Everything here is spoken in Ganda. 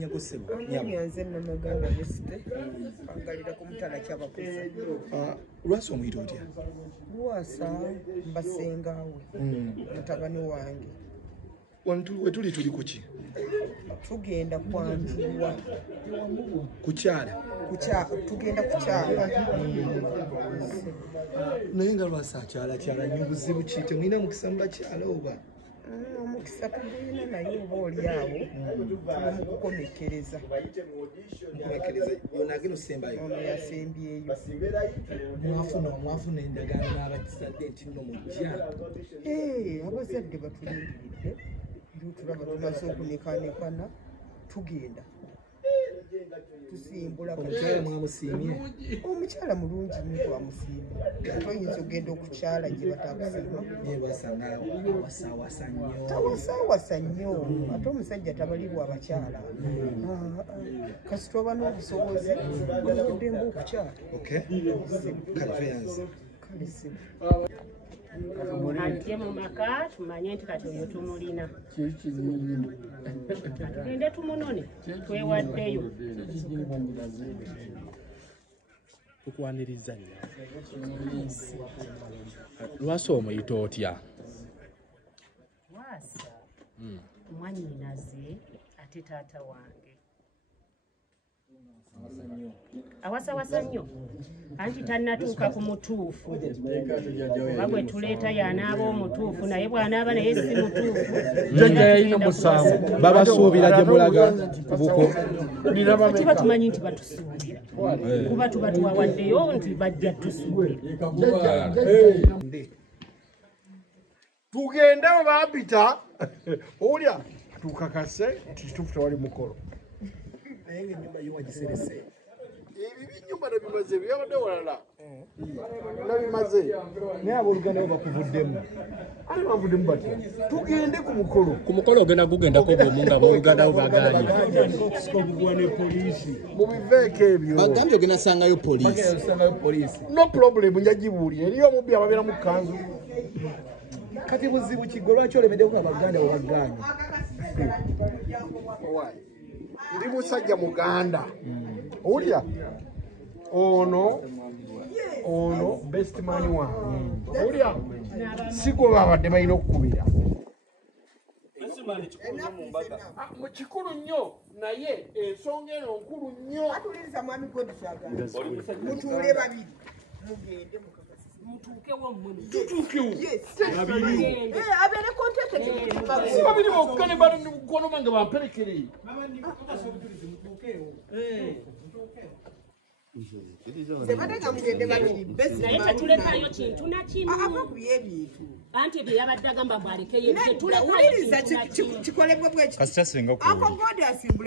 Nyanze na Maganda West. Angalira ku mutala ky'abakozi. Lwasa omuyita otya? Lwasa Senga mutabani wange. Wetuli tuli kuki? Tugenda kwanjulwa. Kukyala? Tugenda kukyala. Naye nga Lwasa akyala nnyo buzibu ki? Temulina mukisa mu bakyala oba? Omukisa tugulina naye oba oli awo tumukukomekereza. Yona ageno sembayo? Ono yasembyeyo. Mwafuna endagaano n'abakizadde nti nno mujja? Abazadde batulindiridde. Tulaba tumaze okunekaanekana tugenda. Tusimbula omukyala mwamusiimye? Omukyala mulungi nnyo twamusiimye. Toyinza ogenda okukyala gye batakusiima. Naye basanga awasaawasa nnyo. Tawasaawasa nnyo. Ate omusajja tabalibwa abakyala. Kasita oba n'obusobozi oludde ng'okukyala. Kalifayanze. Anje mu maka tumanye nti kati oyo tumulina. Tugende tumunone twewaddeyo. Tukwaniriza nnyo. Lwasa omuyita otya? Lwasa mwannyinaze ate taata wange. Awasawasa nnyo anti tannatuuka ku mutuufu. Oba bwe tuleeta y'anaaba omutuufu naye bw'anaaba naye si mutuufu. Jjajja yalina musanvu. Babasuubira gye mulaga ku buko. Kiba tumanyi nti batusuubira. Kuba tuba tuwawaddeyo nti bajja tusuubira. Tugende we bampita olya tukakase nti kituufu tewali mukolo. Naye ng'ennyumba yo wagiserese? Ebinyumba nabimaze byabadde walala. Nabimaze. Naye abooluganda bo bakuvuddemu. Ate bavuddemu batya? Tugende ku mukolo. Ku mukolo ogendako bwomu nga abooluganda bo bagaanye. Mubiveeko ebyo. Bagambye ogenda sangayo poliisi. No problem njagibuulira. Eriyo omubbi ababeera mu kkanzu. Kati buzibu ki gwe lwaki olemeddeko abaganda bo bagaanye? Ndi musajja muganda. Olya ono best man wange. Olya sigo babadde balina okukubira. Mu kikulu nnyo naye ensonga eno nkulu nnyo. Atuliza mwami Godfather. Mutuule babiri. Mugende Mutuukewo mmwe. Tutuukewo. Babiri. Abeere kontete. Si babiri bokka ne bali mukono bange bamperekere. Sebateka mugende babiri. Naye tetulekayo kintu na kimu. Abakuye ebintu. Anti bye yabadde agamba bw'alekeyo ebyo tulekayo Uliriza kikolebwa bw'ekiti. Kasita singa ku. Ako God asimbula.